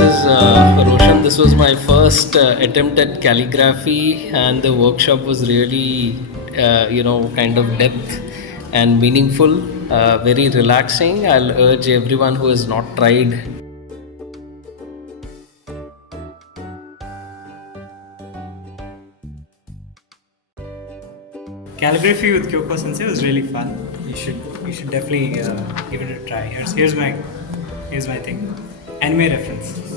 is Roshan. This was my first attempt at calligraphy, and the workshop was really, kind of depth and meaningful, very relaxing. I'll urge everyone who has not tried. Calligraphy with Kyoko Sensei was really fun. You should definitely give it a try. Here's my thing. Anime reference.